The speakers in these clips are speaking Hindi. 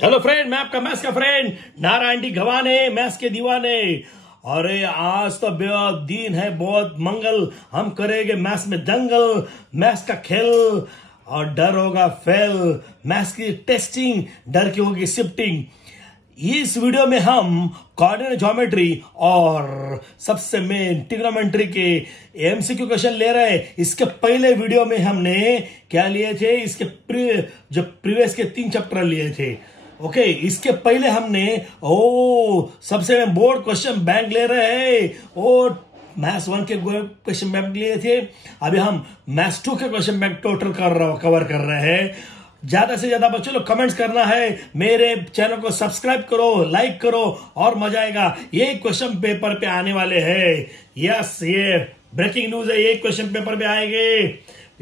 हेलो फ्रेंड, मैं आपका मैथ्स का फ्रेंड नारायण डी गवाने, मैथ्स के दीवाने। अरे आज तो बेहद दिन है, बहुत मंगल। हम करेंगे मैथ्स में दंगल, मैथ्स का खेल और डर होगा फेल। मैथ्स की टेस्टिंग, डर की होगी शिफ्टिंग। इस वीडियो में हम कोऑर्डिनेट ज्योमेट्री और सबसे मेन ट्रिग्नोमेट्री के एमसीक्यू क्वेश्चन ले रहे हैं। इसके पहले वीडियो में हमने क्या लिए थे, इसके जो प्रीवियस के 3 चैप्टर लिए थे। ओके, इसके पहले हमने सबसे बोर्ड क्वेश्चन बैंक ले रहे हैं। मैथ्स 1 के क्वेश्चन बैंक लिए थे। अभी हम मैथ्स 2 के क्वेश्चन बैंक टोटल कवर कर रहे हैं। ज्यादा से ज्यादा बच्चों लोग कमेंट्स करना है, मेरे चैनल को सब्सक्राइब करो, लाइक करो और मजा आएगा। ये क्वेश्चन पेपर पे आने वाले हैं। यस, ये ब्रेकिंग न्यूज है, ये क्वेश्चन पेपर पे आएंगे।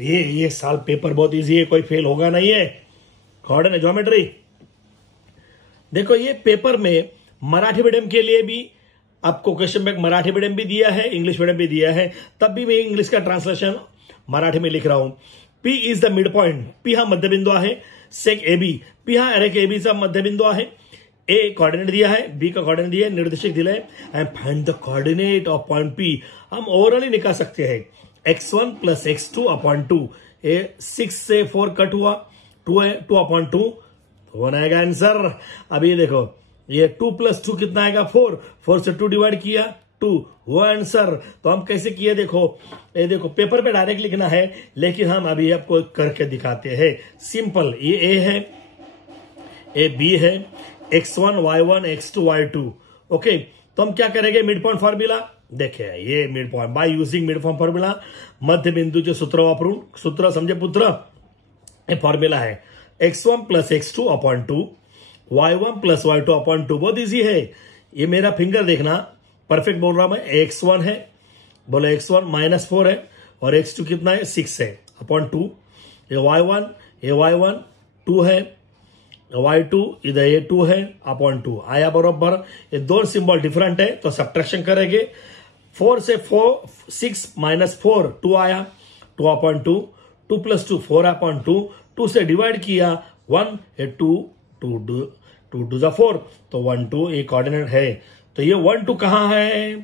ये साल पेपर बहुत इजी है, कोई फेल होगा नहीं है। कोऑर्डिनेट ज्योमेट्री देखो, ये पेपर में मराठी मीडियम के लिए भी आपको क्वेश्चन बैंक मराठी मीडियम भी दिया है, इंग्लिश मीडियम भी दिया है। तब भी मैं इंग्लिश का ट्रांसलेशन मराठी में लिख रहा हूं। P is the mid point. P हा मध्यबिंदू आहे। सेक AB, P हा रेख AB चा मध्यबिंदू आहे। A कोऑर्डिनेट दिया है, B का कोऑर्डिनेट दिया है, निर्देशक दिला है। And find the coordinate of point P। हम ओवरऑल निकाल सकते हैं x1 प्लस x2 अपॉन 2। 6 से 4 कट हुआ, 2 है, 2 अपॉन 2 वन आएगा आंसर। अभी देखो, ये 2 प्लस 2 कितना आएगा 4 से 2 डिवाइड किया 2, वो आंसर। तो हम कैसे किए देखो, ये देखो पेपर पे डायरेक्ट लिखना है, लेकिन हम अभी आपको करके दिखाते हैं। सिंपल, ये ए है, ये बी है, x1 y1 x2 y2। Okay, तो हम क्या करेंगे, मिड पॉइंट फॉर्मूला देखिए, ये mid point by using mid point formula, मध्य बिंदूचे सूत्र वापरून, सूत्र समझे पुत्र, ये फॉर्मूला है x1 plus x2 upon 2, y1 plus y2 upon 2। बहुत इजी है। ये मेरा फिंगर देखना, परफेक्ट बोल रहा हूं मैं। x1 है, बोले x1 -4 है, और x2 कितना है 6 है अपॉन 2। ये y1 2 है, y2 इधर ये 2 है अपॉन 2 आया बरोबर। ये दोनों सिंबल डिफरेंट है तो सब्ट्रैक्शन करेंगे। 4 से 6 -4 2 आया, 2 अपॉन 2, 2 प्लस 2 4 अपॉन 2, 2 से डिवाइड किया 1, 2 जा 4, तो 1 2 ये कोऑर्डिनेट है। तो ये 1 2 कहां है,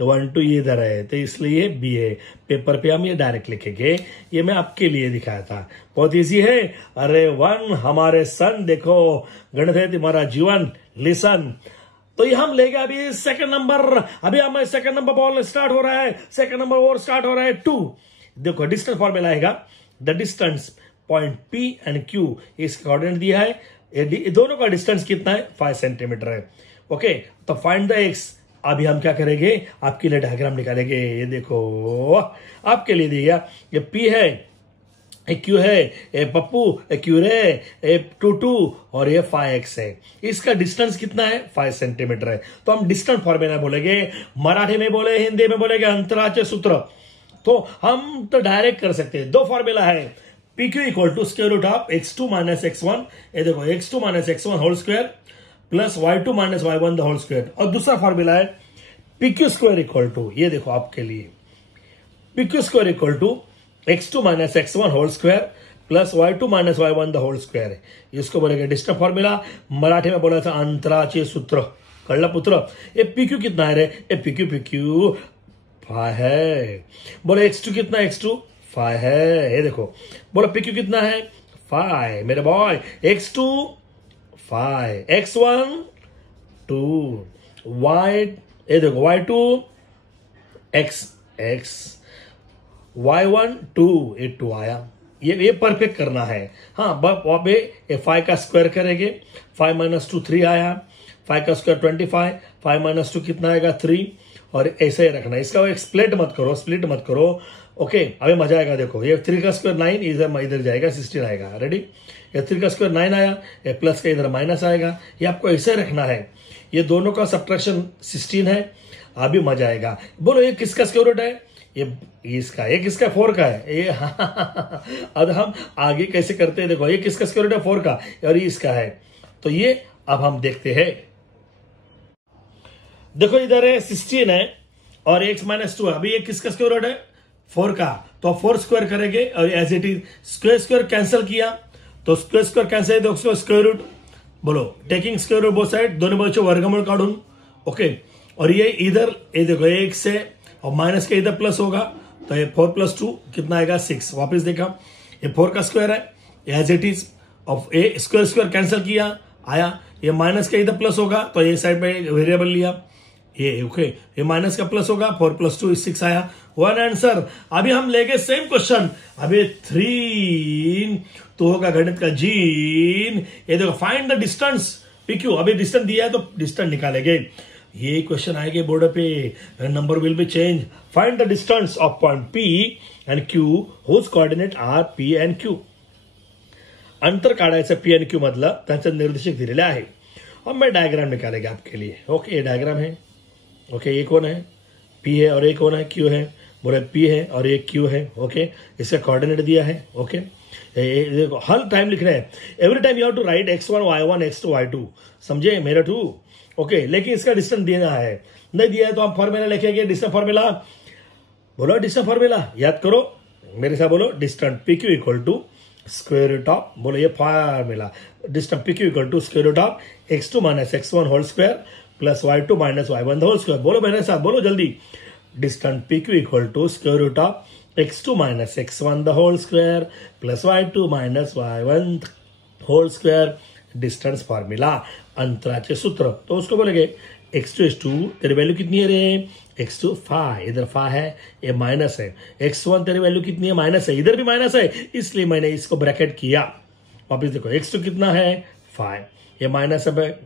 1 2 ये इधर है, तो इसलिए बी है। पेपर पे हम ये डायरेक्ट लिखेंगे। ये मैं आपके लिए दिखाया था, बहुत इजी है। अरे 1 हमारे सन, देखो गणित है तुम्हारा जीवन, लिसन। तो ये हम लेंगे अभी सेकंड नंबर। अभी हमें सेकंड नंबर बॉल स्टार्ट हो रहा है, सेकंड नंबर और स्टार्ट हो रहा है 2। देखो डिस्टेंस फॉर्मूला आएगा, the distance point P and Q, इसका कोऑर्डिनेट दिया है। ये दोनों का डिस्टेंस कितना है 5 सेंटीमीटर है। ओके, तो फाइंड द x। अभी हम क्या करेंगे, आपके लिए डायग्राम निकालेंगे। ये देखो आपके लिए दिया, ये P है, ये Q है, ये पप्पू, ये Q रे, ये 2 और ये 5x है। इसका डिस्टेंस कितना है 5 सेंटीमीटर है। तो हम डिस्टेंस फॉर्मूला बोलेंगे, मराठी में बोले, हिंदी में बोलेंगे अंतराचे सूत्र। तो हम तो डायरेक्ट कर सकते हैं। 2 फॉर्मूला है, PQ equal to square root of x2 minus x1। ये देखो x2 minus x1 whole square plus y2 minus y1 the whole square. और दूसरा फॉर्मूला है PQ स्क्वायर इक्वल टू, ये देखो आपके लिए, PQ square equal to x2 minus x1 whole square plus y2 minus y1 the whole square है। इसको बोलेंगे डिस्टेंस फॉर्मूला, मराठी में बोला था अंतराचे सूत्र। कळला पुत्र। ये PQ कितना है रे, ये PQ 5 है। बोले x2 कितना, x2 5 है। ये देखो, बोलो PQ कितना है 5 मेरे बॉय। x2 5, x1 2, y, ये देखो y2 x, y1 2, ये 2 आया। ये परफेक्ट करना है। हाँ, वहां पे 5 का स्क्वायर करेंगे, 5 माइनस 2 3 आया, 5 का स्क्वायर 25, 5 माइनस 2 कितना आएगा 3, और ऐसे ही रखना। इसका एक स्प्लिट मत करो। ओके, अभी मजा आएगा। देखो, ये 3 का स्क्वायर 9 इधर जाएगा, 16 आएगा। रेडी, ये 3 का स्क्वायर 9 आया, ये प्लस का इधर माइनस आएगा। ये आपको ऐसे रखना है। ये दोनों का सब्ट्रैक्शन 16 है। अभी मजा आएगा। बोलो ये किसका स्क्वायर रूट है, ये इसका, ये किसका 4 का है ये। अब हम आगे कैसे करते हैं, देखो ये किसका स्क्वायर रूट है 4 का, और ये इसका है। तो ये अब हम देखते हैं। देखो इधर है 16 है और x माइनस 2 है। अभी ये किसका स्क्वायर रूट है 4 का, तो 4 स्क्वायर करेंगे और as it is square cancel किया, तो स्क्वायर कैंसिल है तो उसका स्क्वायर रूट बोलो taking square root both side, दोनों बच्चों वर्गमूल काढून. ओके, और ये इधर ये देखो एक से और माइनस के इधर प्लस होगा तो ये 4 + 2 कितना आएगा 6. वापस देखा ये 4 का स्क्वायर है as it is, of a square square cancel किया आया, ये माइनस के इधर प्लस होगा तो ये साइड में वेरिएबल लिया ये. ओके, ये माइनस का प्लस होगा 4 + 2 6 आया. One answer. अभी हम लेंगे सेम क्वेश्चन. अभी 3 तो होगा गणित का जीन. ये देखो फाइंड द डिस्टेंस PQ. अभी डिस्टेंस दिया है तो डिस्टेंस निकालेंगे. ये क्वेश्चन आएंगे बोर्ड पे, number will be change. Find the distance of point P and Q whose coordinate are P and Q. अंतर काढायचं P and Q मधलं, त्यांचे निर्देशक दिलेले आहे. अब मैं डायग्राम निकालेंगे आपके लिए. ओके, ये डायग्राम है. ओके, ये कौन है P है और ये कौन है Q है. बोले P है और ये Q है. ओके, इसका कोऑर्डिनेट दिया है. ओके, देखो हर टाइम लिख रहे हैं. Every time you have to write x1 y1 x2 y2. समझे मेरा टू. ओके, लेकिन इसका डिस्टेंस देना है. नहीं दिया है तो आप फॉर्मूला लिखेंगे. डिस्टेंस फॉर्मूला बोलो, डिस्टेंस फॉर्मूला याद करो मेरे साथ. बोलो distance PQ equal to square root of, बोलो ये formula, distance PQ equal to square root of x2 - x1 whole square plus y2 - y1 whole square. बोलो मेरे साथ, बोलो जल्दी. Distance PQ equal to square root of x2 - x1 the whole square plus y2 - y1 whole square. Distance formula, अंतराचे सूत्र. तो उसको बोलेंगे x2 is 2, तेरी वैल्यू कितनी है रे x2 5, इधर 5 है, ये माइनस है. x1 तेरी वैल्यू कितनी है माइनस है, इधर भी माइनस है, इसलिए मैंने इसको ब्रैकेट किया. वापिस देखो x2 कितना है 5, ये माइनस है,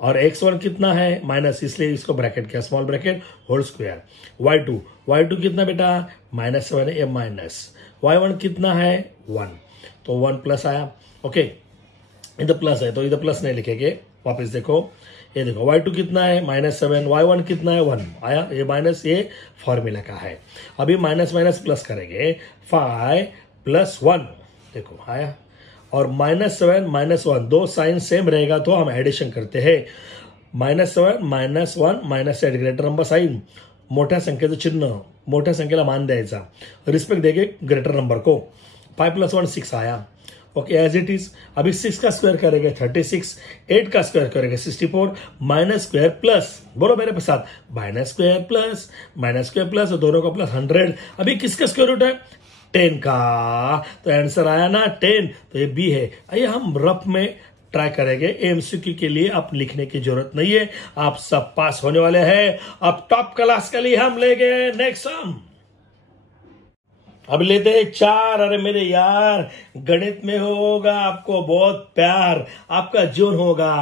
और x1 कितना है माइनस, इसलिए इसको ब्रैकेट किया small bracket whole square. y2 कितना बेटा -7 है, ये माइनस. y1 कितना है 1, तो 1 प्लस आया. ओके, इधर प्लस है तो इधर प्लस नहीं लिखेंगे. वापस देखो ये देखो y2 कितना है -7, y1 कितना है 1 आया. ये माइनस ये फॉर्मूला का है. अभी माइनस माइनस प्लस करेंगे 5 + 1 देखो आया, और -7 -1 दो साइन सेम रहेगा तो हम एडिशन करते हैं. -7 -1 -8 ग्रेटर नंबर साइन, मोठ्या संख्येचं चिन्ह मोठ्या संख्येला मान द्यायचा, रिस्पेक्ट देंगे ग्रेटर नंबर को. 5 + 1 6 आया. Okay, as it is. अभी 6 का स्क्वायर करेंगे 36, 8 का स्क्वायर करेंगे 64, माइनस स्क्वायर प्लस, बोलो मेरे साथ, माइनस स्क्वायर प्लस दोनों का प्लस 100. अभी किसका स्क्वायर रूट है 10 का, तो आंसर आया ना 10, तो ये बी है. आइए हम रफ में ट्राई करेंगे. एमसीक्यू के लिए आप लिखने की जरूरत नहीं है, आप सब पास होने वाले हैं. अब टॉप क्लास के लिए हम लेंगे नेक्स्ट सम. अब लेते हैं 4. अरे मेरे यार, गणित में होगा आपको बहुत प्यार, आपका जोन होगा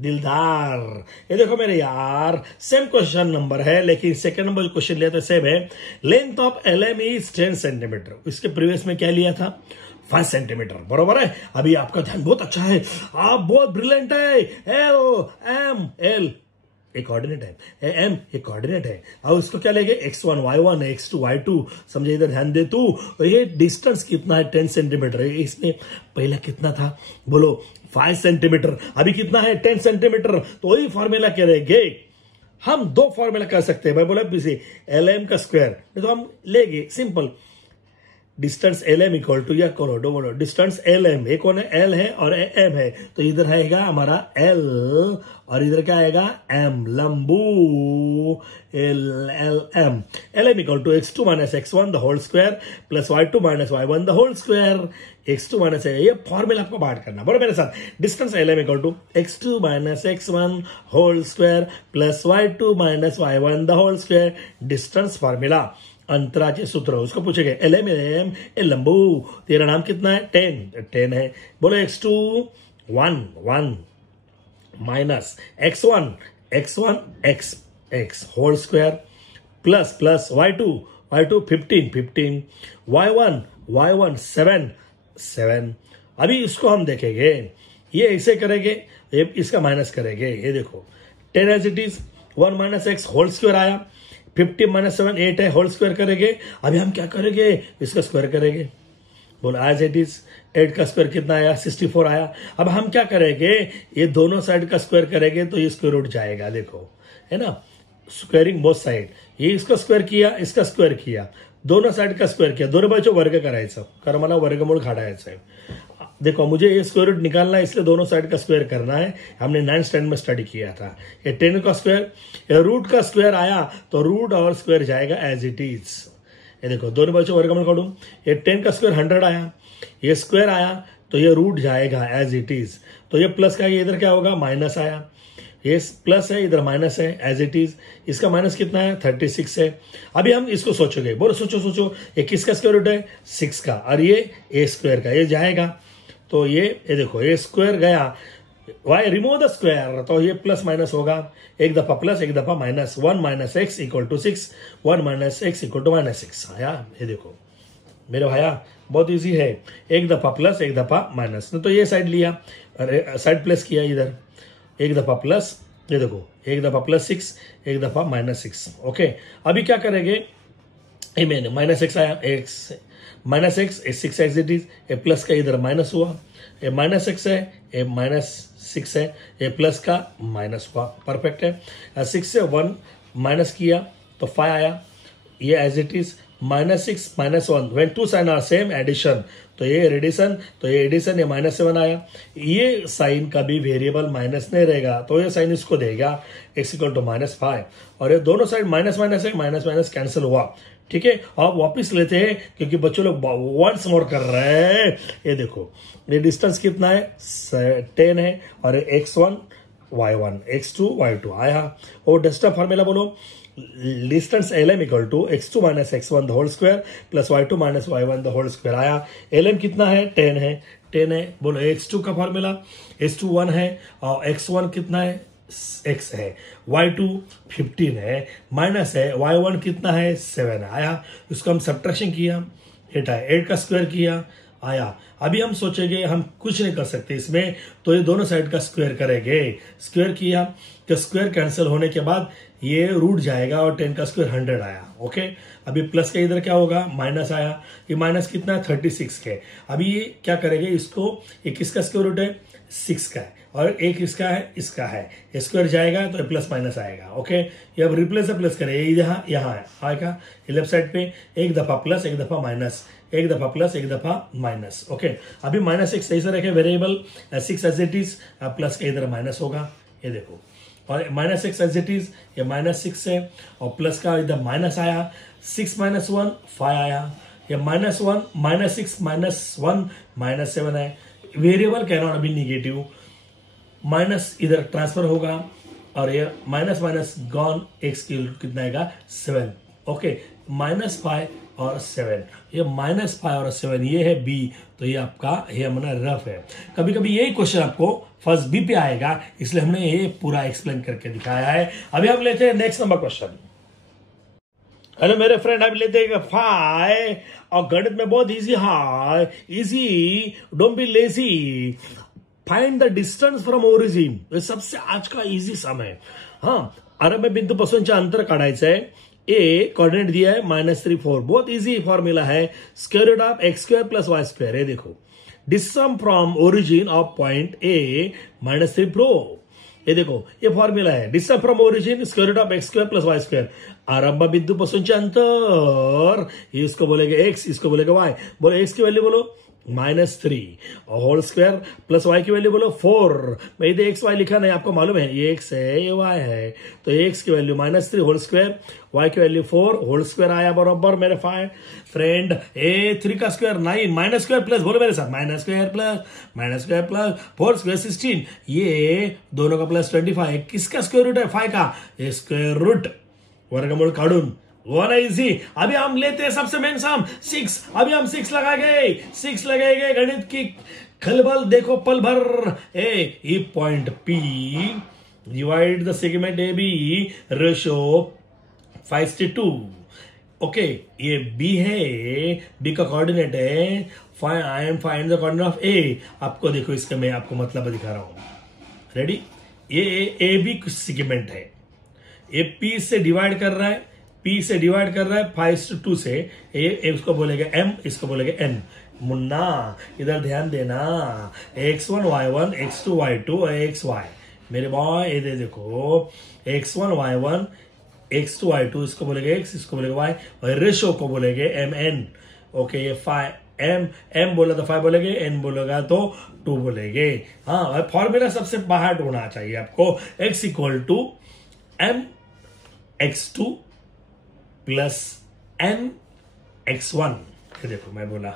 दिलदार. ये देखो मेरे यार, सेम क्वेश्चन नंबर है लेकिन सेकंड नंबर जो क्वेश्चन लिया तो सेम है. Length of LM is 10 centimetre. इसके प्रीवियस में क्या लिया था 5 सेंटीमीटर. बरोबर है. अभी आपका ध्यान बहुत अच्छा है, आप बहुत ब्रिलियंट है. LML एक कोऑर्डिनेट है, एम एक कोऑर्डिनेट है. और इसको क्या लेंगे x1 y1 x2 y2. समझे, इधर ध्यान दे तू. ये डिस्टेंस कितना है 10 सेंटीमीटर है. इसमें पहला कितना था बोलो 5 सेंटीमीटर, अभी कितना है 10 सेंटीमीटर. तो वही फॉर्मूला करेंगे हम. 2 फॉर्मूला कर सकते हैं. मैं बोला पीछे LM का स्क्वायर, तो हम लेंगे simple distance LM equal to, या करो बोलो डिस्टेंस LM, एक कौन है L है और M है, तो इधर आएगा हमारा L और इधर क्या आएगा M, लंबू LM. LM equal to x2 - x1 the whole square plus y2 - y1 the whole square. x2 - ये फॉर्मूला आपको बात करना. बोलो मेरे साथ, distance LM equal to x2 - x1 whole square plus y2 - y1 the whole square. Distance formula, अंतराचे सूत्र, उसको पूछेंगे LM ए लंबू, तेरा नाम कितना है 10 है. बोलो x2 1 minus x1 x whole square plus y2 15 y1 7. अभी इसको हम देखेंगे, ये ऐसे करेंगे, ये इसका माइनस करेंगे. ये देखो 10 as it is, 1 - x whole square आया, 15 - 7 8 है, होल स्क्वायर करेंगे. अभी हम क्या करेंगे, इसका स्क्वायर करेंगे. बोलो एज इट इज, 8 का स्क्वायर कितना आया 64 आया. अब हम क्या करेंगे, ये दोनों साइड का स्क्वायर करेंगे तो ये स्क्वायर रूट जाएगा. देखो है ना, स्क्वेअरिंग बोथ साइड. ये इसका स्क्वायर किया, इसका स्क्वायर किया, दोनों साइड का स्क्वायर किया, दोन्ही बाजूचं वर्ग करायचं, कारण मला वर्गमूळ काढायचं आहे. देखो मुझे ये स्क्वायर रूट निकालना है, इसलिए दोनों साइड का स्क्वायर करना है। हमने 9th स्टैंडर्ड में स्टडी किया था। ये 10 का स्क्वायर, ये रूट का स्क्वायर आया तो रूट और स्क्वायर जाएगा एज इट इज। ये देखो दोनों बच्चों वर्गमूल काटूं, ये 10 का स्क्वायर 100 आया, ये स्क्वायर आया तो ये रूट जाएगा एज इट इज। तो ये प्लस का ये इधर क्या होगा, माइनस आया, ये प्लस है इधर माइनस है एज इट इज। इसका माइनस कितना है, 36 है। अभी हम इसको सोचोगे, बोलो सोचो ये किसका स्क्वायर रूट है, 6 का, और ये ए स्क्वायर का, ये जाएगा तो ये देखो ये स्क्वायर गया, वाई रिमूव द स्क्वायर, तो ये प्लस माइनस होगा, एक दफा प्लस एक दफा minus, 1 minus x equal to 6, 1 minus x equal to minus 6 आया। ये देखो मेरे भाया बहुत इजी है, एक दफा प्लस एक दफा माइनस, तो ये साइड लिया, साइड प्लस किया, इधर एक दफा प्लस, ये देखो एक दफा प्लस 6 एक दफा माइनस 6। ओके अभी क्या करेंगे, मैंने माइनस एक्स आया, x minus x 6 x it is, A plus का इधर माइनस हुआ, ए माइनस एक्स है, ए माइनस 6 है, ए प्लस का माइनस हुआ, परफेक्ट है। 6 से 1 माइनस किया तो 5 आया, ये as it is, minus 6 minus 1 when two sign are same addition, तो ये रेडिशन, तो ये एडिशन, ये -7 आया। ये साइन कभी वेरिएबल माइनस नहीं रहेगा, तो ये साइन इसको देगा x इक्वल टू -5, और ये दोनों साइड माइनस माइनस है, माइनस माइनस कैंसिल हुआ। ठीक है, अब वापिस लेते हैं क्योंकि बच्चों लोग वंस मोर कर रहे हैं। ये देखो ये डिस्टेंस कितना है, 10 है, और x1 y1 x2 y2 आया। और डिस्टेंस फार्मूला बोलो, distance lm equal to x2 minus x1 the whole square plus y2 minus y1 the whole square आया। lm कितना है, 10 है, बोलो x2 का फार्मूला, x2 1 है, और x1 कितना है, x है, y2 15 है, माइनस है, y1 कितना है, 7 आया। उसको हम सब्ट्रैक्शन किया, 8 आया, 8 का स्क्वायर किया आया। अभी हम सोचेंगे हम कुछ नहीं कर सकते इसमें, तो ये दोनों साइड का स्क्वायर करेंगे। स्क्वायर किया तो स्क्वायर कैंसिल होने के बाद ये रूट जाएगा और 10 का स्क्वायर 100 आया। ओके अभी प्लस का इधर क्या होगा, माइनस आया, ये माइनस कितना है, 36 के। अभी ये क्या करेंगे, इसको ये किसका स्क्वायर रूट है, 6 का है, और एक इसका है, इसका है, स्क्वायर जाएगा तो प्लस माइनस आएगा। ओके ये अब रिप्लेस प्लस करें, यहाँ आएगा लेफ्ट साइड पे, एक दफा प्लस एक दफा माइनस, एक दफा प्लस एक दफा माइनस। ओके अभी -6 सही से रखे, variable 6 as it is, plus का इधर माइनस होगा, ये देखो, और -6 एज इट इज, ये -6 है, और प्लस का इधर माइनस आया, 6 माइनस 1 5 आया, ये -1 -6 -1 -7 है। Variable can not be negative, minus इधर ट्रांसफर होगा, और ये माइनस माइनस गॉन, एक्स की कितना आएगा, 7। ओके -5 और 7, ये -5 और 7 ये है बी, तो ये आपका ये हमारा रफ है। कभी कभी यही क्वेश्चन आपको फर्स्ट बी पे आएगा, इसलिए हमने ये पूरा एक्सप्लेन करके दिखाया है। अभी हम लेते हैं नेक्स्ट नंबर क्वेश्चन। हेलो मेरे फ्रेंड, अभी लेते हैं 5, और गणित में बहुत इजी है, easy, don't be lazy, find the distance from origin. ये सबसे आज का इजी सम है। हाँ आरंभ बिंदूपासूनचे अंतर काढायचं आहे। ए कोऑर्डिनेट दिया है -3 4, बहुत इजी फॉर्मूला है, square root of x square plus y square. ये देखो distance from origin of point A -3 प्रो, ये देखो ये फॉर्म्युला है, distance from origin square root of x square plus y square. आरंभ बिंदूपासूनचे अंतर, इसको बोलेगे x, इसको बोलेगे y। बोलो x की वैल्यू बोलो -3, और होल स्क्वायर प्लस y की वैल्यू बोलो 4। मैं इधर x y लिखा नहीं, आपको मालूम है ये x है ये y है, तो x की वैल्यू -3 होल स्क्वायर, y की वैल्यू 4 होल स्क्वायर आया बराबर मेरे फ्रेंड। ए 3 का स्क्वायर 9, माइनस स्क्वायर प्लस, बोलो मेरे साथ, माइनस स्क्वायर प्लस 4 स्क्वायर 16, ये दोनों का प्लस 25। किसका स्क्वायर रूट है, 5 का, ये स्क्वायर रूट वर्गमूल काढून वन इजी। अभी हम लेते हैं सबसे मेन सम 6। अभी हम 6 लगाएंगे, गणित की खलबल देखो पल भर। A point P divide the segment A B, ratio 5:2। Okay ये बी है, बी का कोऑर्डिनेट है, I am find the coordinate of A. आपको देखो इसका मैं आपको मतलब दिखा रहा हूं, रेडी। ये ए बी सेगमेंट है, ये पी से डिवाइड कर रहा है, P से डिवाइड कर रहा है 5:2 से, इसको बोलेगा M, इसको बोलेगा N। मुन्ना इधर ध्यान देना, x1 y1 x2 y2 और xy। मेरे बॉय ये देखो x1 y1 x2 y2, इसको बोलेगा x, इसको बोलेगा y, और रेशो को बोलेगे mn। ओके ये 5 एम एम बोला तो 5 बोलेंगे, एन बोलेगा तो 2 बोलेंगे। हाँ, फॉर्मूला सबसे बाहर ढूंढना चाहिए आपको। x equal to M x2 plus N x1। देखो मैं बोला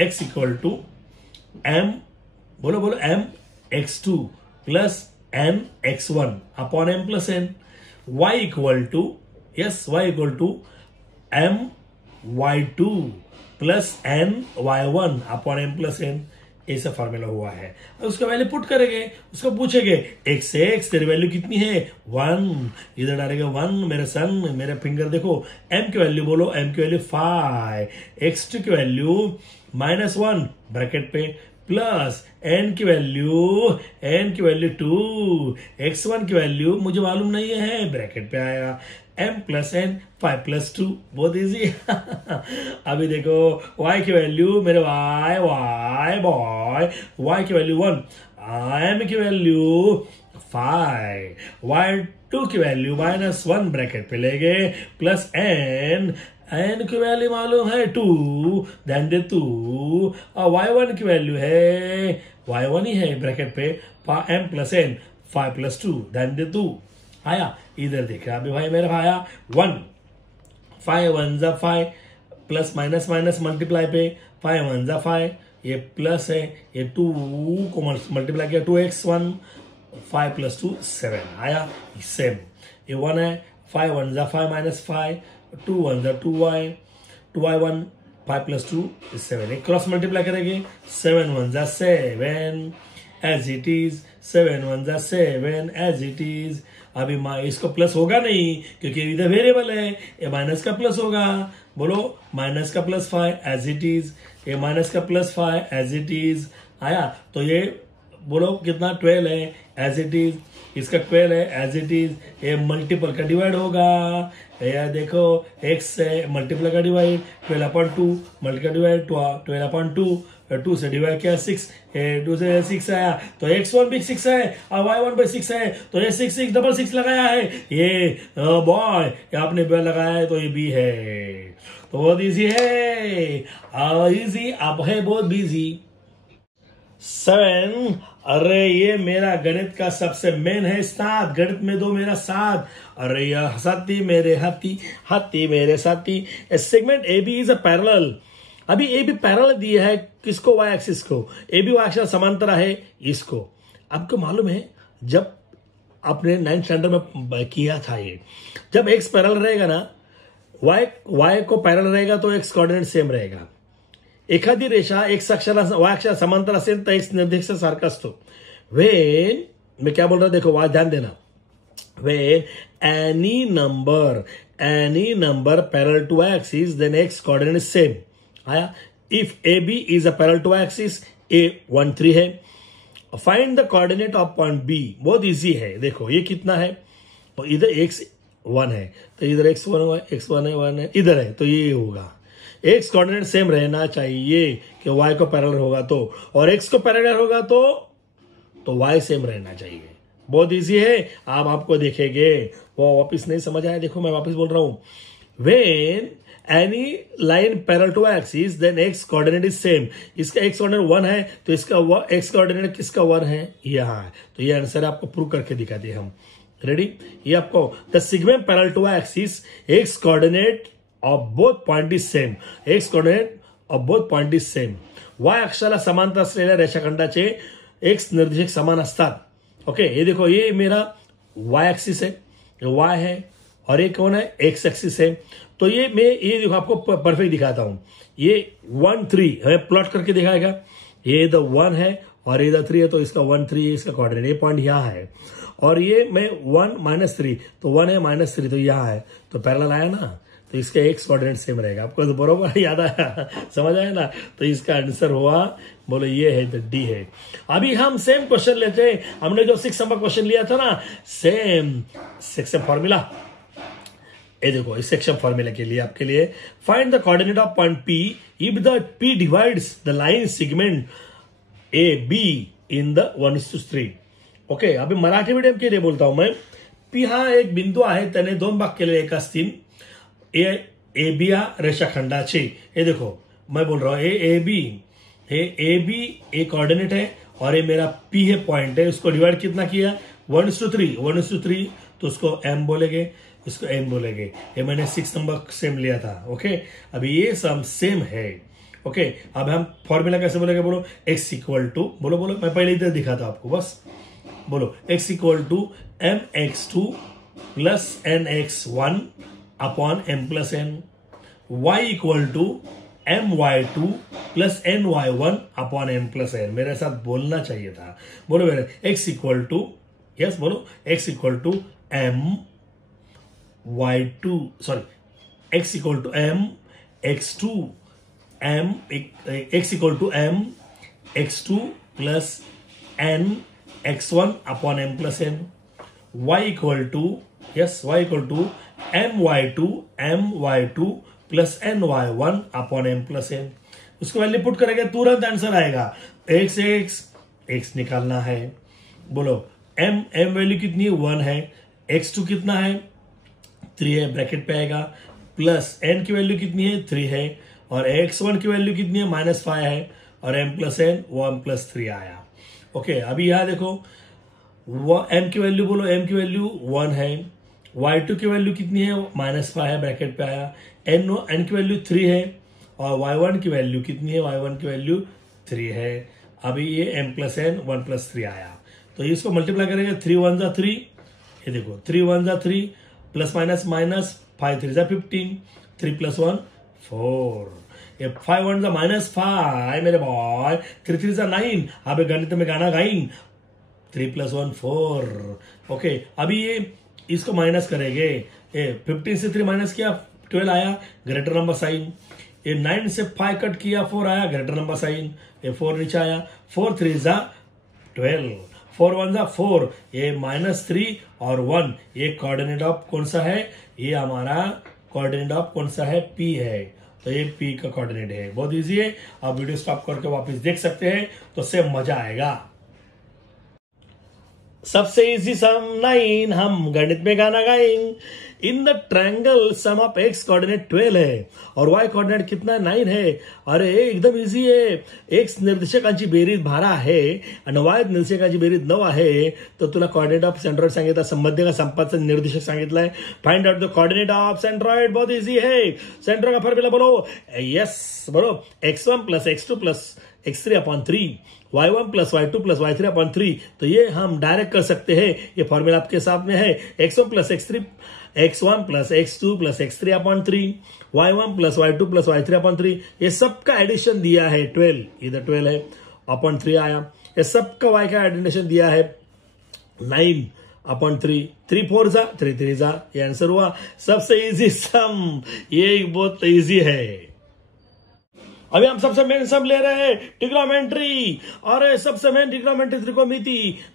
x इक्वल टू एम, बोलो बोलो, M x2 plus N x1 upon M plus N. y equal to, yes, y equal to M y2 plus N y1 upon M plus N. ऐसा फॉर्मूला हुआ है। उसका वैल्यू पुट करेंगे, उसको पूछेंगे x से x तेरी वैल्यू कितनी है 1, इधर डालेंगे 1, मेरे सन, मेरे फिंगर देखो, m की वैल्यू बोलो, m की वैल्यू 5, x2 की वैल्यू -1 ब्रैकेट पे, प्लस n की वैल्यू 2, x1 की वैल्यू मुझे मालूम नहीं है, ब्रैकेट पे आएगा, m प्लस n 5 प्लस 2, बहुत इजी। अभी देखो y की वैल्यू मेरे y की वैल्यू 1, m की वैल्यू 5, y2 की वैल्यू -1 ब्रैकेट पे लेंगे, प्लस n की वैल्यू मालूम है 2, ध्यान दे 2, और y1 की वैल्यू है y1 ही है ब्रैकेट पे, m प्लस n 5 प्लस 2, ध्यान दे 2 आया। इधर देखा अभी भाई मेरा भाया 1, 5 1 जा 5, प्लस माइनस माइनस मल्टीप्लाई पे 5 1 जा 5, ये प्लस है, ये 2 को मल्टीप्लाई किया 2x1, 5 प्लस 2 7 आया, सेम। ये 1 है, 5 1 जा 5 माइनस 5, 2 1 जा 2y, 2y1, 5 प्लस 2 7, एक क्रॉस मल्टीप्लाई करेंगे, 7 1 जा 7 एज इट इज, 7 1 जा 7 एज इट इज। अभी इसको प्लस होगा नहीं क्योंकि इधर वेरिएबल है, ये माइनस का प्लस होगा, बोलो माइनस का प्लस 5 एज इट इज, ये माइनस का प्लस 5 एज इट इज आया। तो ये बोलो कितना 12 है एज इट इज, इसका 12 है एज इट इज, ये मल्टीपल का डिवाइड होगा, या देखो x से मल्टीपल का डिवाइड 12/2, मल्टीपल का डिवाइड 12/2, 2 से डिवाइड किया 6, 2 से 6 आया, तो x1 भी 6 है और y1 भी 6 है, तो ये 6 6 डबल 6 लगाया है, ये बॉय आपने बी लगाया है, तो ये बी है। तो बहुत इजी है, इजी आप है बहुत बिजी। 7, अरे ये मेरा गणित का सबसे मेन है, 7 गणित में 2 मेरा 7, अरे यह साथी मेरे हाथी, हाथी मेरे साथी। Segment A B is a parallel. अभी ए बी पैरेलल दिया है किसको, वाई एक्सिस को, ए बी वाई एक्सिस समांतर है इसको। आपको मालूम है जब आपने 9th स्टैंडर्ड में किया था, ये जब एक्स पैरेलल रहेगा ना, वाई को पैरेलल रहेगा तो एक्स कोऑर्डिनेट सेम रहेगा। एखादी रेषा एक्स अक्षाला वाय अक्षाला समांतर असेल तर एक्स निर्देशांक सारखा असतो। व्हेन, मैं क्या बोल रहा हूं देखो, वाय ध्यान देना, when any number parallel to Y axis then x coordinate is same आया। If A B is a parallel to Y axis, A 1 3 है, find the coordinate of point B. बहुत इजी है, देखो ये कितना है, तो इधर x 1 है, तो इधर x1 है 1 है, इधर है, तो ये होगा एक्स कोऑर्डिनेट सेम रहना चाहिए कि y को पैरेलल होगा तो, और x को पैरेलल होगा तो y सेम रहना चाहिए। बहुत इजी है, आपको देखेंगे वो वापस नहीं समझ आया, देखो मैं वापस बोल रहा हूं, when any line parallel to axis then x coordinate is same. इसका एक्स कोऑर्डिनेट 1 है, तो इसका एक्स कोऑर्डिनेट किसका 1 है, यहां है, तो ये आंसर आपको प्रूव करके दिखाते हैं हम। रेडी, ये आपको the segment parallel to axis x coordinate of both point is same, x coordinate of both point is same, y अक्षाला समांतर असलेल्या रेषाखंडाचे x निर्देशक समान असतात। ओके, ये देखो ये मेरा y एक्सिस है, y है, और ये कौन है, x एक्सिस है। तो ये मैं ये देखो आपको परफेक्ट दिखाता हूं, ये 1 3 हमें प्लॉट करके दिखाएगा, ये द 1 है और ये द 3 है, तो इसका 1 3 है, इसका कोऑर्डिनेट ये पॉइंट यहां है, और ये मैं 1 -3, तो 1 है -3, तो यहां है, तो पैरेलल आया ना, तो इसका एक्स कोऑर्डिनेट सेम रहेगा। आपको तो बरोबर याद आया, समझ आया ना, तो इसका आंसर हुआ, बोलो ये है, तो डी है। अभी हम सेम क्वेश्चन लेते हैं, हमने जो 6 नंबर क्वेश्चन लिया था ना, सेम सेक्शन फॉर्मूला, ये देखो इस सेक्शन फॉर्मूला के लिए आपके लिए, find the coordinate of point P if the P divides the line segment A be in the 1:3। Okay, अभी मराठी मीडियम के लिए बोलता हूं मैं, पी हा एक बिंदू आहे, त्याने 2 भाग केलेले एक असतील, ए बी या रेषाखंडाचे, हे देखो मैं बोल रहा हूँ ए बी, ए कोऑर्डिनेट है और ये मेरा पी है, पॉइंट है, उसको डिवाइड कितना किया 1:3, तो उसको m बोलेंगे, इसको n बोलेंगे। ये मैंने 6 नंबर सेम लिया था। ओके, अभी ये सम सेम है। ओके, अब हम फॉर्मूला कैसे बोलेंगे, बोलो x इक्वल टू, बोलो मैं पहले इधर दिखा था आपको, बस बोलो x equal to mx2 plus nx1 upon m plus n, y equal to my2 plus ny1 upon m plus n। मेरे साथ बोलना चाहिए था, बोलो मेरे x इक्वल टू, यस बोलो x equal to my2, sorry x equal to m x2 m, x equal to m x2 plus n x1 upon m plus n, y equal to, yes y equal to my2 plus ny1 upon m plus n। उसको वैल्यू पुट करेंगे तुरंत आंसर आएगा। x निकालना है, बोलो m वैल्यू कितनी है 1 है, x2 कितना है 3 है, ब्रैकेट पे आएगा, प्लस n की वैल्यू कितनी है 3 है, और x1 की वैल्यू कितनी है -5 है, और m प्लस n 1 प्लस 3 आया। ओके, अभी यहां देखो m की वैल्यू, बोलो m की वैल्यू 1 है, y2 की वैल्यू कितनी है -5 है, ब्रैकेट पे आया, n की वैल्यू 3 है, और y1 की वैल्यू कितनी है, y1 की वैल्यू 3 है। अभी ये m प्लस n 1 प्लस 3 आया, तो इसको मल्टीप्लाई करेंगे 3 1 जा 3, ये देखो 3 1 जा 3, प्लस माइनस माइनस 5 3 जा 15, 3 प्लस 1 4, ये 5 1 जा -5 मेरे बॉय, 3 3 जा 9। अब गणित में गाना गाइन, 3 प्लस 1 4। ओके, अभी ये इसको माइनस करेंगे, ये 15 से 3 माइनस किया 12 आया, ग्रेटर नंबर साइन, ये 9 से 5 कट किया 4 आया, ग्रेटर नंबर साइन, ये 4 नीचे आया, 4 3 जा 12, 4 1 जा 4, ये -3 और 1, ये कोऑर्डिनेट ऑफ कौन सा है, ये हमारा कोऑर्डिनेट ऑफ कौन सा है, P है, तो ये P का कोऑर्डिनेट है। बहुत इजी है, आप वीडियो स्टॉप करके वापस देख सकते हैं, तो उससे मजा आएगा। सबसे इजी सम 9, हम गणित में गाना गाएंगे। In the triangle sum of x coordinate 12 है और y कोऑर्डिनेट कितना 9 है। अरे एकदम इजी है, x निर्देशकांची बेरीज 12 आहे आणि y निर्देशकांची बेरीज 9 आहे, तर तुला कोऑर्डिनेट ऑफ सेंट्रॉइड सांगितला, संबंध का संपादचा निर्देशक सांगितलाय, find out the coordinate of centroid. बहुत इजी है, सेंट्रॉइड का फॉर्मूला बोलो, यस बोलो x1 plus x2 plus x3 upon 3, y1 plus y2 plus y3 upon 3। तो ये हम डायरेक्ट कर सकते हैं, ये फॉर्मूला आपके सामने है, x1 plus x3, x1 plus x2 plus x3 upon 3, y1 plus y2 plus y3 upon 3, ये सबका एडिशन दिया है 12, इधर 12 है, अपॉन 3 आया, ये सबका y का एडिशन दिया है 9 अपॉन 3, 3 4 जा 3 3 जा, ये आंसर हुआ। सबसे इजी सम, ये बहुत इजी है। अभी हम सबसे मेन सम ले रहे हैं ट्रिग्नोमेट्री, और सबसे मेन ट्रिग्नोमेट्री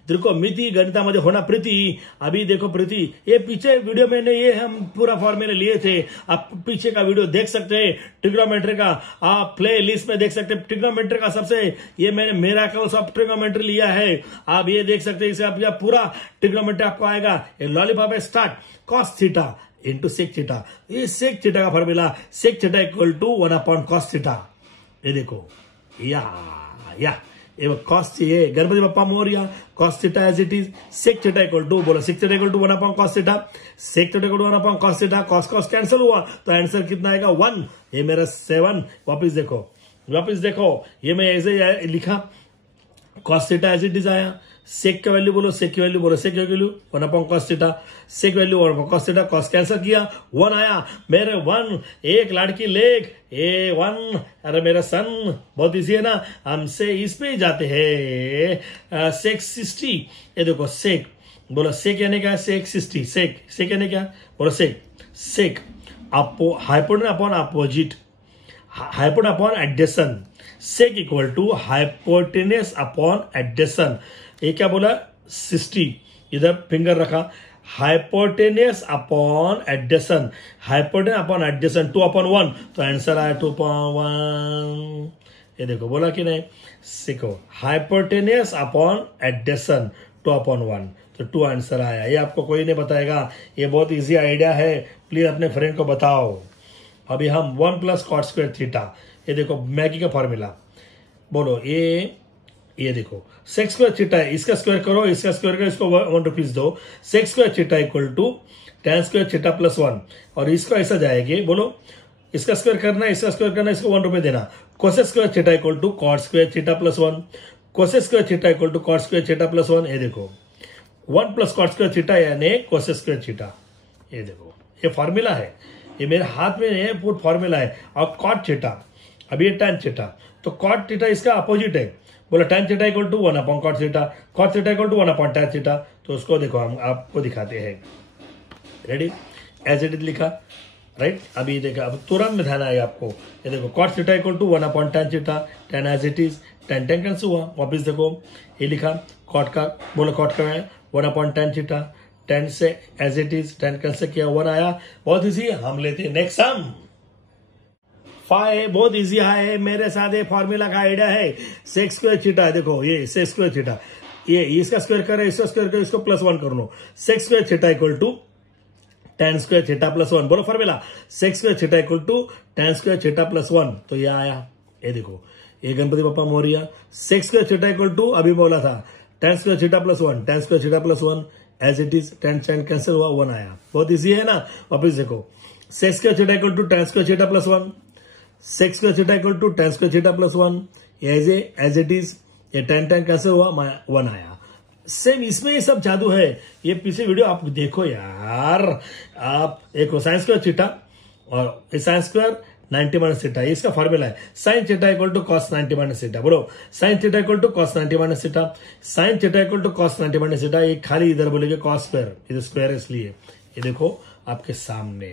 त्रिकोणमिति गणितामध्ये होना प्रीति। अभी देखो प्रीति, ये पीछे वीडियो में ये हम पूरा फॉर्मूले लिए थे, आप पीछे का वीडियो देख सकते हैं ट्रिग्नोमेट्री का, आप प्ले लिस्ट में देख सकते हैं ट्रिग्नोमेट्री का। सबसे ये मैंने मिरेकल्स ऑफ ट्रिग्नोमेट्री लिया है, आप ये देख सकते हैं, इसे आप पूरा ट्रिग्नोमेट्री आपको आएगा। ये लॉलीपॉप है, start cos theta into sec theta, ये सेक थीटा का formula, sec theta equal to 1 upon cos theta. ये देखो या ये कॉस, ये Ganpati Bappa Morya, cos theta as it is, sec theta equal to, बोलो sec theta equal to 1 upon cos theta, sec theta equal to 1 upon cos theta, cos cos cancel हुआ तो आंसर कितना आएगा 1, ये मेरा 7। वापस देखो ये मैं ऐसे लिखा, cos theta as it is आया, सेक का वैल्यू बोलो, सेक की वैल्यू बोलो, सेक की value 1 upon cos theta, sec value 1 upon cos theta, cos cancel किया 1 आया मेरे 1, एक लाड़की लेक ए 1, अरे मेरा सन, बहुत इजी है ना। हमसे इस पे जाते हैं सेक 60, ये देखो सेक, बोलो सेक यानी क्या, सेक 60, सेक यानी क्या, बोलो sec hypotenuse upon opposite, hypotenuse upon adjacent, sec equal to hypotenuse upon adjacent. ये क्या बोला 60, इधर फिंगर रखा, hypotenuse upon adjacent, hypotenuse upon adjacent 2 upon 1, तो आंसर आया 2 अपॉन 1। ये देखो बोला कि नहीं, सीखो हाइपोटेन्यूज अपॉन एडजेसेंट 2 अपॉन 1, तो 2 आंसर आया। ये आपको कोई नहीं बताएगा, ये बहुत इजी आइडिया है, प्लीज अपने फ्रेंड को बताओ। अभी हम 1 प्लस कॉट स्क्वायर थीटा, ये देखो मैगी का फॉर्मूला, बोलो ये देखो सेक्स स्क्वायर थीटा है, इसका स्क्वायर करो, इसका स्क्वायर करो, इसको 1 रुपीज दो। Sec square theta equal to tan square theta plus 1, और इसको ऐसा जाएगी, बोलो इसका स्क्वायर करना, इसका स्क्वायर करना, इसको 1 रुपए देना। Cosec square theta equal to cot square theta plus 1, cosec square theta equal to cot square theta plus 1। ये देखो 1 प्लस कॉट स्क्वायर थीटा यानी कोसेक स्क्वायर थीटा। ये देखो ये फॉर्मूला है, ये मेरे हाथ में है, पूरा फॉर्मूला है। और कॉट थीटा, अब ये tan थीटा, तो कॉट थीटा इसका अपोजिट है, बोला tan theta equal to 1 upon cot theta, cot theta equal to 1 upon tan theta. तो उसको देखो हम आपको दिखाते हैं, रेडी, एज इट इज लिखा, राइट। अभी देखा, अब तुरंत में ध्यान आएगा आपको। ये देखो cot theta equal to 1 upon tan theta, tan as it is, tan cancel हुआ, वापिस देखो ये लिखा कॉट का, बोला कॉट का है 1 अपॉन tan थीटा, tan से as it is, tan cancel किया 1 आया, बहुत इजी। हम लेते हैं नेक्स्ट सम। 5 बहुत इजी है, मेरे साथ ये फॉर्मूला का आइडिया है। सेक्स स्क्वायर थीटा, देखो ये सेक्स स्क्वायर थीटा, ये इसका स्क्वायर करे, इसका स्क्वायर करे, इसको प्लस 1 कर लो। Sec square theta equal to tan square theta plus 1, बोलो formula sec square theta equal to tan square theta plus 1। तो ये आया, ये देखो ये Ganpati Bappa Morya. Sec square theta equal to अभी बोला था tan square theta plus 1, tan square theta plus 1 as it is, tan cancel हुआ 1 आया, बहुत इजी है ना। वापिस देखो sec square theta equal to tan square theta plus 1, sec square theta equal to tan square theta plus 1 as it is, ये tan कैंसिल हुआ 1 आया। सेम इसमें ये सब जादू है, ये पीछे वीडियो आप देखो यार। आप एक साइन स्क्वायर थीटा और साइन स्क्वायर 90 माइनस थीटा, इसका फॉर्मूला है sine theta equal to cos 90 minus theta, बोलो sine theta equal to cos 90 minus theta, sine theta equal to cos 90 minus theta. ये खाली इधर बोलेंगे कॉस स्क्वायर, इधर स्क्वायर है इसलिए। ये देखो आपके सामने,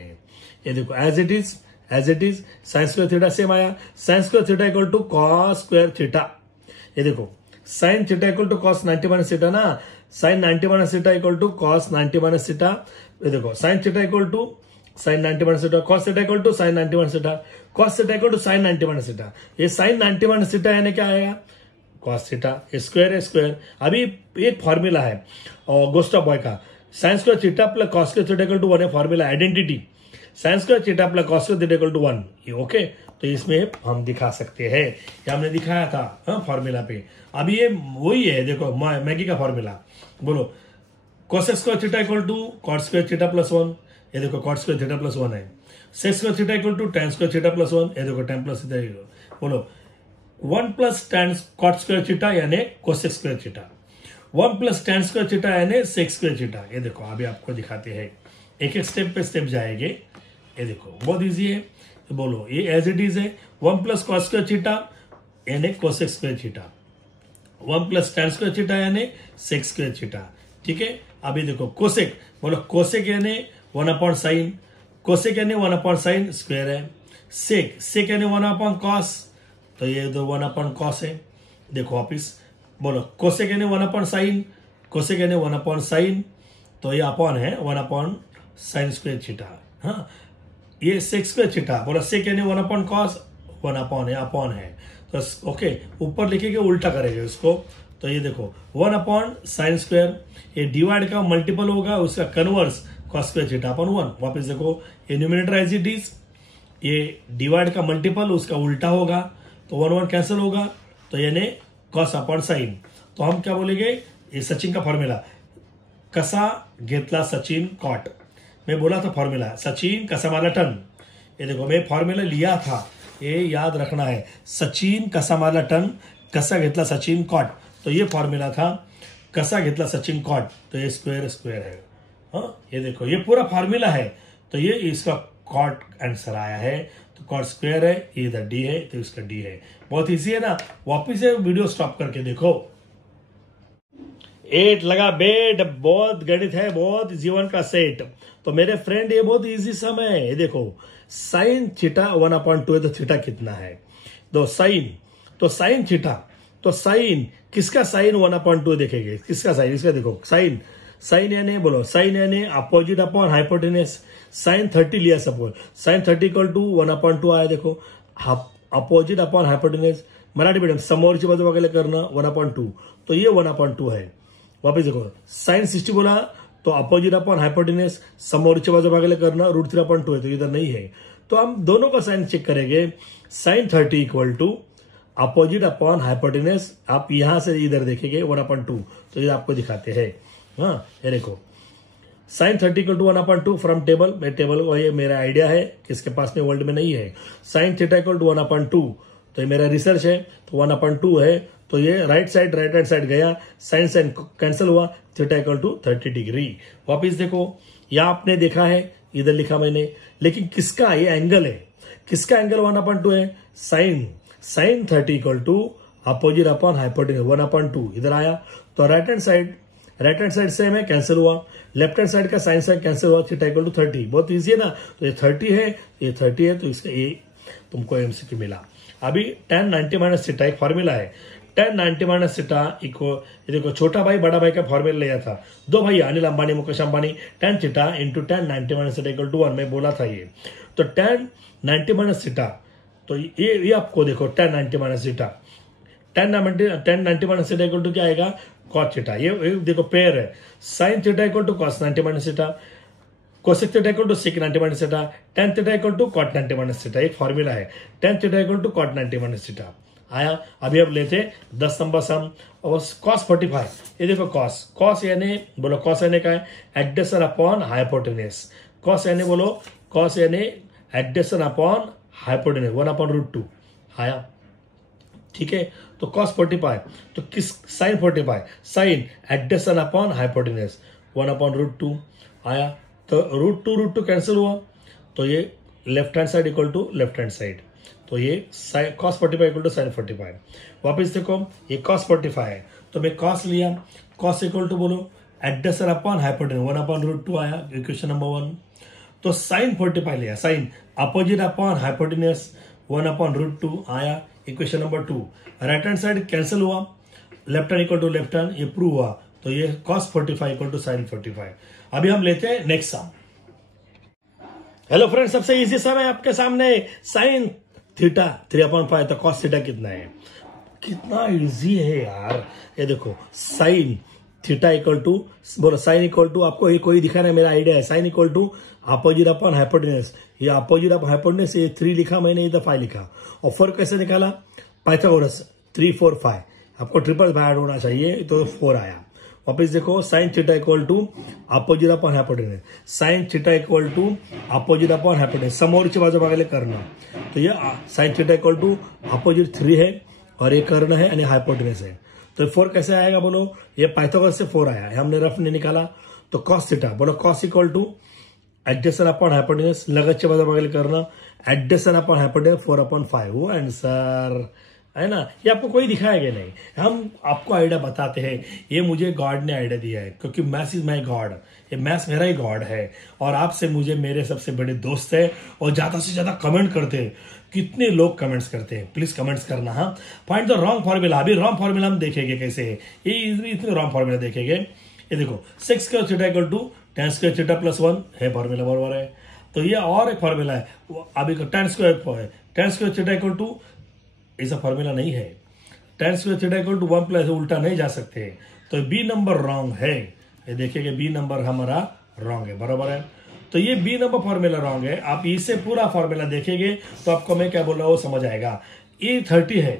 ये देखो as it is, sine square theta same आया, sine square theta equal to cos square theta. ये देखो sine theta equal to cos 90 minus theta ना, sine 90 minus theta equal to cos 90 minus theta. ये देखो sine theta equal to sine 90 minus theta, cos theta equal to sine 90 minus theta, cos theta equal to sine 90 minus theta. ये साइन 90 माइनस थीटा यानी क्या आएगा, कॉस थीटा, स्क्वायर है स्क्वायर। अभी एक फॉर्मूला है और गोस्टा बॉय का, sine square theta plus cos square theta equal to 1 है formula, identity sine square theta plus cos square theta equal to 1, ये ओके। तो इसमें हम दिखा सकते हैं, ये हमने दिखाया था फॉर्मूला पे। अभी ये वही है, देखो मैगी का फॉर्मूला, बोलो cosec square theta equal to cot square theta plus 1, ये देखो कॉट स्क्वायर थीटा प्लस 1 है। Sec square theta equal to tan square theta plus 1, ये देखो tan प्लस थीटा, बोलो 1 plus tan cot square theta यानी cosec square theta, 1 plus tan square theta यानी सेक स्क्वायर थीटा। ये देखो अभी आपको दिखाते हैं, एक एक स्टेप पे स्टेप जाएंगे। ये देखो बहुत इजी है, तो बोलो ये एज इट इज है, 1 प्लस कॉस स्क्वायर थीटा यानी cosec square theta, 1 plus tan square theta यानी सेक स्क्वायर थीटा, ठीक है। अभी देखो कोसेक, बोलो कोसेक यानी 1 अपॉन साइन, कोसेक यानी 1 अपॉन साइन स्क्वायर है, सेक यानी 1 अपॉन कॉस, तो ये तो 1 अपॉन कॉस है। देखो वापिस बोलो कोसेक यानी 1 अपॉन साइन, कोसेक यानी 1 अपॉन साइन, तो ये अपॉन है 1 अपॉन साइन स्क्वायर थीटा। हाँ, ये सेक स्क्वायर थीटा, बोला सेक यानी 1 अपॉन कॉस, 1 अपॉन है, अपॉन है, तो ओके ऊपर लिखेंगे उल्टा करेंगे उसको। तो ये देखो 1 अपॉन साइन स्क्वायर, ये डिवाइड का मल्टीपल होगा, उसका converse cos square theta upon 1। वापस देखो ये न्यूमरेटर एज इट इज, ये डिवाइड का मल्टीपल उसका उल्टा होगा, तो 1 1 कैंसिल होगा, तो यानी कॉस अपॉन साइन। तो हम क्या बोलेंगे, ये सचिन का फॉर्मूला, कसा घेतला सचिन कॉट, मैं बोला था फॉर्मूला सचिन कसा मारला टन। ये देखो मैं फॉर्मूला लिया था, ये याद रखना है, सचिन कसा मारला टन, कसा घेतला सचिन कॉट, तो ये फॉर्मूला था कसा घेतला सचिन कॉट, तो ये स्क्वायर स्क्वायर है। हाँ ये देखो ये पूरा फॉर्मूला है, तो ये इसका कॉट आंसर आया है, तो कॉट स्क्वायर है, ये इधर डी है तो इसका डी है। बहुत इजी है ना, वापिस से वीडियो स्टॉप करके देखो। 8 लगा बेट, बहुत गणित है, बहुत जीवन का सेट। तो मेरे फ्रेंड ये बहुत इजी सम है, ये देखो साइन थीटा 1 अपॉन 2 है, तो थीटा कितना है, तो साइन थीटा, तो साइन किसका साइन 1 अपॉन 2 देखेंगे, किसका साइन, इसका देखो साइन यानी बोलो साइन यानी अपोजिट अपॉन हाइपोटेनस, साइन 30 लिया suppose, sine 30 equal to 1 upon 2 आया, देखो opposite upon hypotenuse, Marathi medium समोरची बाजू बघायला करणं 1 अपॉन 2, तो ये 1 अपॉन 2 है। वापस देखो साइन 60 बोला तो अपोजिट अपॉन हाइपोटेनस, समोरची बाजू बघायला करणं √3 अपॉन 2 है, तो इधर नहीं है, तो हम दोनों का साइन चेक करेंगे। Sine 30 equal to opposite upon hypotenuse, आप यहां से इधर देखेंगे 1/2, तो ये आपको दिखाते हैं। हाँ ये देखो sine 30 equal to 1/2 from table, मैं टेबल को, ये मेरा आइडिया है, किसके पास में वर्ल्ड में नहीं है। साइन थीटा इक्वल टू 1/2, तो ये मेरा रिसर्च है, तो 1/2 है, तो ये राइट हैंड साइड गया, साइन साइन कैंसिल हुआ, थीटा इक्वल टू 30 डिग्री। वापिस देखो यहां आपने देखा है, इधर लिखा मैंने, लेकिन किसका ये एंगल है, किसका एंगल 1/2 है, sine 30 equal to opposite upon hypotenuse 1/2 इधर आया, तो राइट हैंड साइड से में कैंसिल हुआ, लेफ्ट हैंड साइड का साइन साइन कैंसिल हुआ, थीटा इक्वल टू 30, बहुत इजी है ना। तो ये 30 है, ये 30 है, तो इसका ये तुमको एमसीक्यू मिला। अभी tan 90 माइनस थीटा एक फॉर्मूला है, tan 90 माइनस थीटा इक्वल, देखो छोटा भाई बड़ा भाई का फॉर्मूला लिया था, दो भाई Anil Ambani Mukesh Ambani, tan theta into tan 90 minus theta equal to 1 में बोला था ये। तो tan 90 माइनस थीटा, तो ये आपको देखो tan 90 minus theta, tan 90 minus theta equal to क्या आएगा, cot थीटा। ये देखो पेयर है, sine theta equal to cos 90 minus theta, cosec theta equal to sec 90 minus theta, tan theta equal to cot 90 minus theta, एक फॉर्मूला है, tan theta equal to cot 90 minus theta आया। अभी अब लेते 10 नंबर सम, और cos 45, ये देखो cos यानी बोलो cos यानी क्या है, एडजसेंट अपॉन हाइपोटेनस, cos यानी बोलो cos यानी एडजसेंट अपॉन हाइपोटेनस 1/√2 आया, ठीक है। तो cos 45, तो किस sine 45, sine adjacent upon hypotenuse 1/√2 आया, तो √2 कैंसिल हुआ, तो ये left hand side equal to left hand side, तो ये cos 45 इक्वल टू साइन 45। वापिस देखो ये cos 45 है, तो मैं cos लिया, cos इक्वल टू बोलो एडजसेंट अपॉन हाइपोटेनस 1/√2 आया, इक्वेशन नंबर 1। तो साइन 45 लिया, साइन अपोजिट अपॉन हाइपोटेनस 1/√2 आया, equation number 2। Right hand side cancel हुआ, left hand equal to left hand, ये प्रूव हुआ, तो ये cos 45 इक्वल टू साइन 45। अभी हम लेते हैं नेक्स्ट सम। हेलो फ्रेंड्स, सबसे इजी सम है आपके सामने, साइन थीटा 3/5, तो cos थीटा कितना है, कितना इजी है यार। ये देखो साइन थीटा इक्वल टू, बोलो साइन इक्वल टू, आपको ये कोई दिखा रहा है, मेरा आइडिया है, sine equal to opposite upon hypotenuse, ये अपोजिट अपॉन हाइपोटेनस, ये 3 लिखा मैंने, इधर 5 लिखा, और 4 कैसे निकाला, पाइथागोरस 3 4 5, आपको ट्रिपल ऐड होना चाहिए, तो 4 आया। वापिस देखो sine theta equal to opposite upon hypotenuse, sine theta equal to opposite upon hypotenuse, समोरची बाजू बघायला कर्ण, तो ये sine theta equal to opposite 3 है, और ये कर्ण है आणि हाइपोटेनस है, तो 4 कैसे आएगा बोलो, ये पाइथागोरस से 4 आया, हमने रफ ने निकाला, तो cos थीटा बोलो cos equal to adjacent upon hypotenuse, लगतच्या बाजू बघायला कर्ण, एडजसेंट अपॉन हाइपोटेनस 4/5, वो आंसर है ना। ये आपको कोई दिखाएगा नहीं, हम आपको आइडिया बताते हैं, ये मुझे गॉड ने आइडिया दिया है, क्योंकि मैथ्स इज माय गॉड, ये मैथ्स मेरा ही गॉड है, और आपसे मुझे मेरे सबसे बड़े दोस्त है, और ज्यादा से ज्यादा कमेंट करते हैं, कितने लोग कमेंट्स करते हैं, प्लीज कमेंट्स करना। हाँ, फाइंड द रॉन्ग फॉर्मूला, अभी रॉन्ग फॉर्मूला हम देखेंगे कैसे है, ये इतने रॉन्ग फॉर्मूला देखेंगे। ये देखो sec square theta equal to tan square theta plus 1 है, फॉर्मूला बराबर है। तो ये और एक फॉर्मूला है, अभी tan square theta equal to, ऐसा फॉर्मूला नहीं है, tan square theta equal to 1 plus, उल्टा नहीं जा सकते, तो बी नंबर रॉन्ग है, ये देखिए बी नंबर हमारा रॉन्ग है, बराबर है। तो ये बी नंबर फॉर्मूला रॉन्ग है, आप इससे पूरा फॉर्मूला देखेंगे तो आपको मैं क्या बोल रहा हूँ वो समझ आएगा। ये 30 है,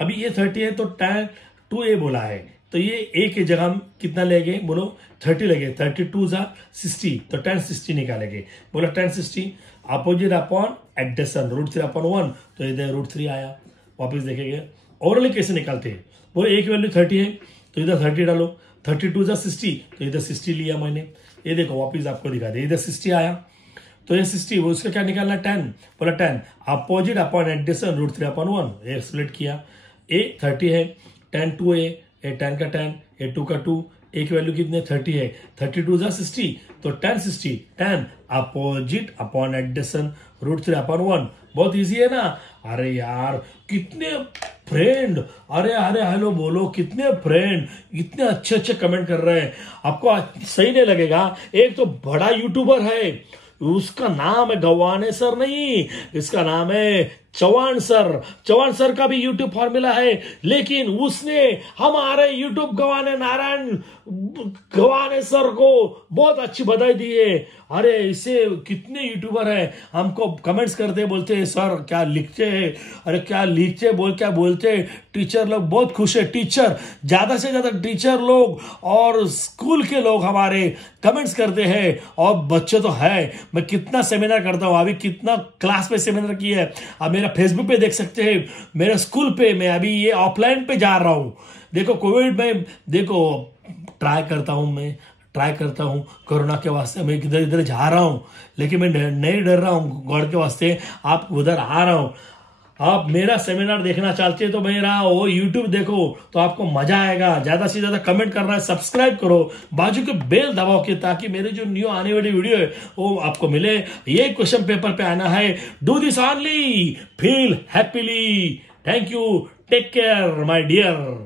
अभी ये 30 है, तो tan 2a बोला है, तो ये a की जगह हम कितना लेंगे बोलो 30 लेंगे, 32 जा 60, तो tan 60 निकालेंगे, बोलो tan 60 अपोजिट अपॉन एडजसेंट √3/1, तो इधर √3 आया। वापिस देखेंगे ओवरऑल कैसे निकालते हैं, वो एक वैल्यू 30 है, तो इधर 30 डालो, 32 जा 60, तो इधर 60 लिया मैंने, ये देखो वापिस आपको दिखा दे, इधर 60 आया, तो ये 60, वो उसका क्या निकालना, tan, बोला tan अपोजिट अपॉन एडजसेंट √3/1, ये स्प्लिट किया, ए 30 है, tan 2a, ये tan का tan, ये 2 का 2, एक वैल्यू कितने 30 है, 32 जा 60, तो tan 60, tan opposite upon adjacent √3/1, बहुत इजी है ना। अरे यार कितने फ्रेंड, अरे हेलो बोलो, कितने फ्रेंड इतने अच्छे अच्छे कमेंट कर रहे हैं, आपको सही नहीं लगेगा। एक तो बड़ा यूट्यूबर है, उसका नाम है गवाने सर नहीं, इसका नाम है चौहान सर, चौहान सर का भी यूट्यूब फॉर्मूला है, लेकिन उसने हमारे यूट्यूब गवाने नारायण गवाने सर को बहुत अच्छी बधाई दी है। अरे इसे कितने यूट्यूबर हैं हमको कमेंट्स करते बोलते हैं सर क्या लिखते हैं, अरे क्या लिखते क्या बोलते। टीचर लोग बहुत खुश है, टीचर ज्यादा से ज्यादा टीचर लोग और स्कूल के लोग हमारे कमेंट्स करते हैं। और बच्चे तो है, मैं कितना सेमिनार करता हूँ, अभी कितना क्लास पे सेमिनार किया है आप मेरा फेसबुक पे देख सकते हैं, मेरे स्कूल पे। मैं अभी ये ऑफलाइन पे जा रहा हूँ, देखो कोविड में, देखो ट्राई करता हूँ कोरोना के वास्ते। मैं इधर इधर जा रहा हूँ लेकिन मैं नहीं डर रहा हूँ, गॉड के वास्ते आप उधर आ रहा हूँ। आप मेरा सेमिनार देखना चाहते हैं तो मेरा वो यूट्यूब देखो तो आपको मजा आएगा। ज्यादा से ज्यादा कमेंट करना है, सब्सक्राइब करो, बाजू के बेल दबाओ के ताकि मेरे जो न्यू आने वाली वीडियो है वो आपको मिले। ये क्वेश्चन पेपर पे आना है, do this only, feel happily. Thank you, take care my dear.